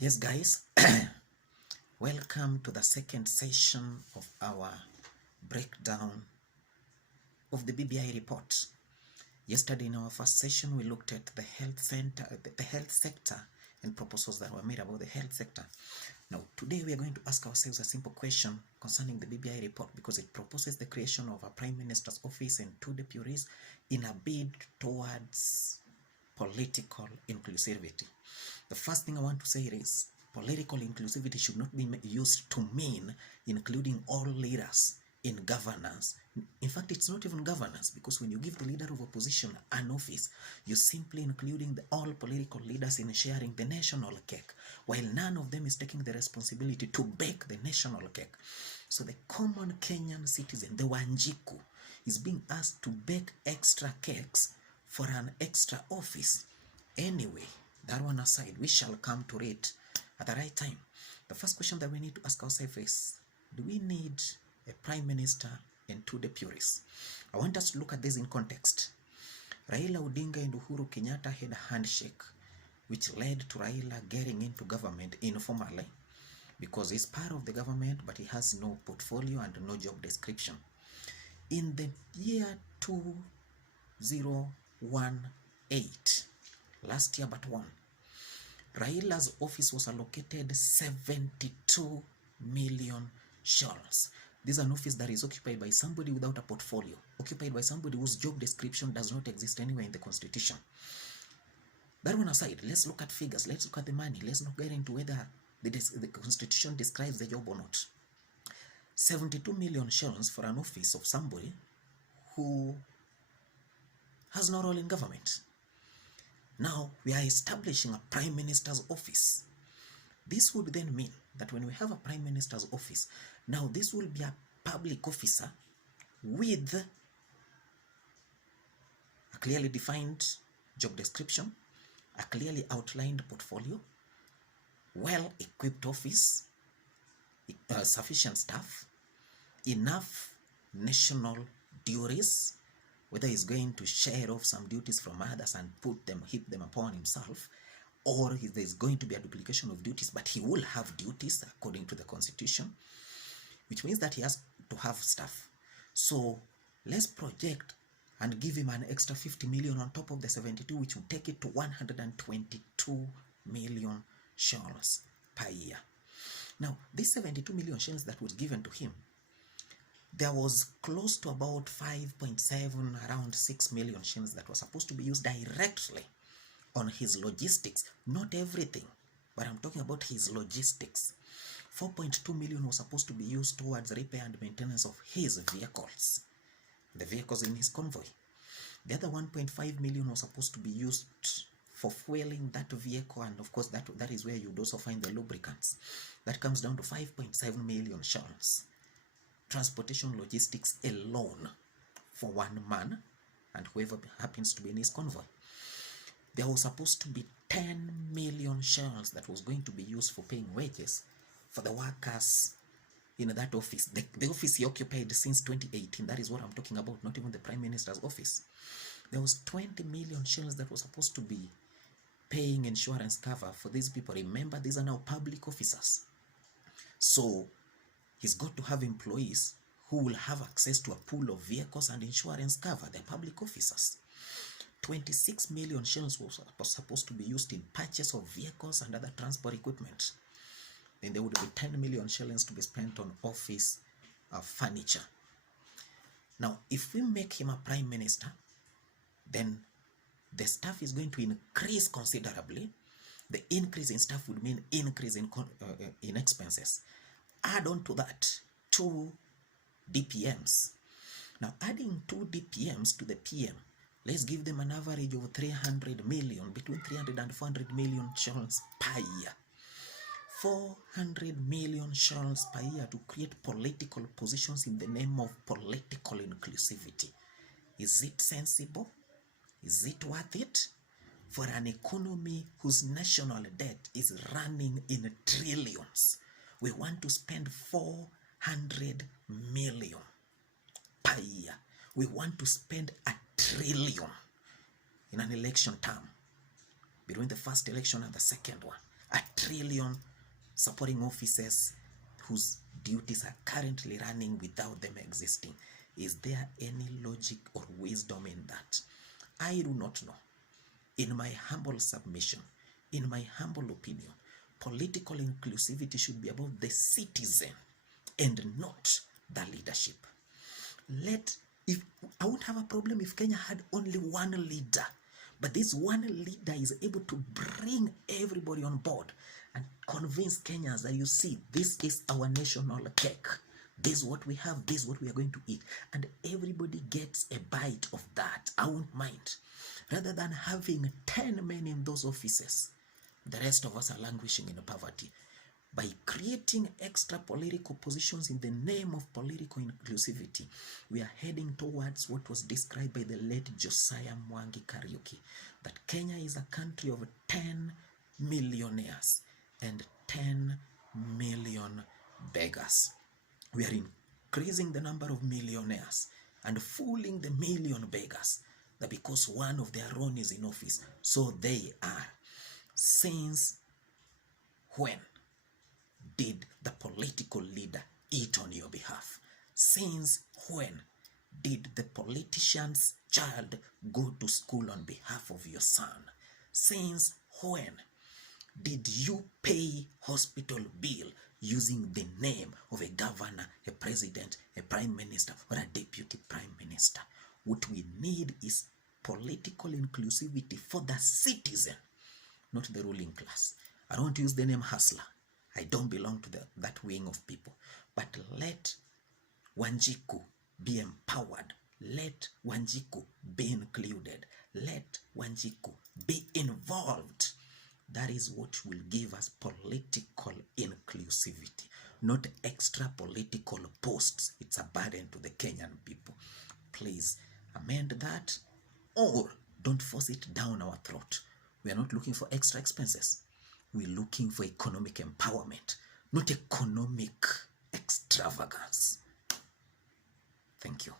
Yes, guys, welcome to the second session of our breakdown of the BBI report. Yesterday, in our first session, we looked at the health sector, and proposals that were made about the health sector. Now, today we are going to ask ourselves a simple question concerning the BBI report because it proposes the creation of a Prime Minister's office and two deputies in a bid towards political inclusivity. The first thing I want to say is political inclusivity should not be used to mean including all leaders in governance. In fact, it's not even governance, because when you give the leader of opposition an office, you're simply including all political leaders in sharing the national cake, while none of them is taking the responsibility to bake the national cake. So the common Kenyan citizen, the Wanjiku, is being asked to bake extra cakes for an extra office. Anyway, that one aside, we shall come to it at the right time. The first question that we need to ask ourselves is, do we need a prime minister and two deputies? I want us to look at this in context. Raila Odinga and Uhuru Kenyatta had a handshake, which led to Raila getting into government informally, because he's part of the government, but he has no portfolio and no job description. In the year 2018, last year but one, Raila's office was allocated 72 million shillings. This is an office that is occupied by somebody without a portfolio, occupied by somebody whose job description does not exist anywhere in the constitution. That one aside, let's look at figures, let's look at the money, let's not get into whether the constitution describes the job or not. 72 million shillings for an office of somebody who has no role in government. Now we are establishing a prime minister's office. This would then mean that when we have a prime minister's office, now this will be a public officer with a clearly defined job description, a clearly outlined portfolio, well-equipped office, sufficient staff, enough national duties, whether he's going to share off some duties from others and heap them upon himself, or there's going to be a duplication of duties, but he will have duties according to the constitution, which means that he has to have staff. So let's project and give him an extra 50 million on top of the 72, which will take it to 122 million shillings per year. Now, this 72 million shillings that was given to him, there was close to about 5.7, around 6 million shillings that was supposed to be used directly on his logistics. Not everything, but I'm talking about his logistics. 4.2 million was supposed to be used towards repair and maintenance of his vehicles, the vehicles in his convoy. The other 1.5 million was supposed to be used for fueling that vehicle, and of course that is where you'd also find the lubricants. That comes down to 5.7 million shillings. Transportation logistics alone for one man and whoever happens to be in his convoy. There was supposed to be 10 million shillings that was going to be used for paying wages for the workers in that office. The office he occupied since 2018, that is what I'm talking about, not even the Prime Minister's office. There was 20 million shillings that was supposed to be paying insurance cover for these people. Remember, these are now public officers. So he's got to have employees who will have access to a pool of vehicles and insurance cover. They're public officers. 26 million shillings was supposed to be used in purchase of vehicles and other transport equipment. Then there would be 10 million shillings to be spent on office furniture. Now, if we make him a prime minister, then the staff is going to increase considerably. The increase in staff would mean increase in expenses. Add on to that 2 DPMs. Now, adding 2 DPMs to the PM, let's give them an average of 300 million, between 300 and 400 million shillings per year. 400 million shillings per year to create political positions in the name of political inclusivity. Is it sensible? Is it worth it? For an economy whose national debt is running in trillions, we want to spend 400 million per year. We want to spend 1 trillion in an election term, between the first election and the second one. 1 trillion supporting offices whose duties are currently running without them existing. Is there any logic or wisdom in that? I do not know. In my humble submission, in my humble opinion, political inclusivity should be about the citizen and not the leadership. I would have a problem if Kenya had only one leader, but this one leader is able to bring everybody on board and convince Kenyans that, you see, this is our national cake. This is what we have, this is what we are going to eat. And everybody gets a bite of that. I won't mind. Rather than having 10 men in those offices, the rest of us are languishing in poverty. By creating extra political positions in the name of political inclusivity, we are heading towards what was described by the late Josiah Mwangi Kariuki, that Kenya is a country of 10 millionaires and 10 million beggars. We are increasing the number of millionaires and fooling the million beggars that because one of their own is in office, so they are. Since when did the political leader eat on your behalf? Since when did the politician's child go to school on behalf of your son? Since when did you pay hospital bill using the name of a governor, a president, a prime minister, or a deputy prime minister? What we need is political inclusivity for the citizen, not the ruling class. I don't use the name hustler. I don't belong to that wing of people. But let Wanjiku be empowered. Let Wanjiku be included. Let Wanjiku be involved. That is what will give us political inclusivity, not extra political posts. It's a burden to the Kenyan people. Please amend that, or don't force it down our throat. We are not looking for extra expenses. We're looking for economic empowerment, not economic extravagance. Thank you.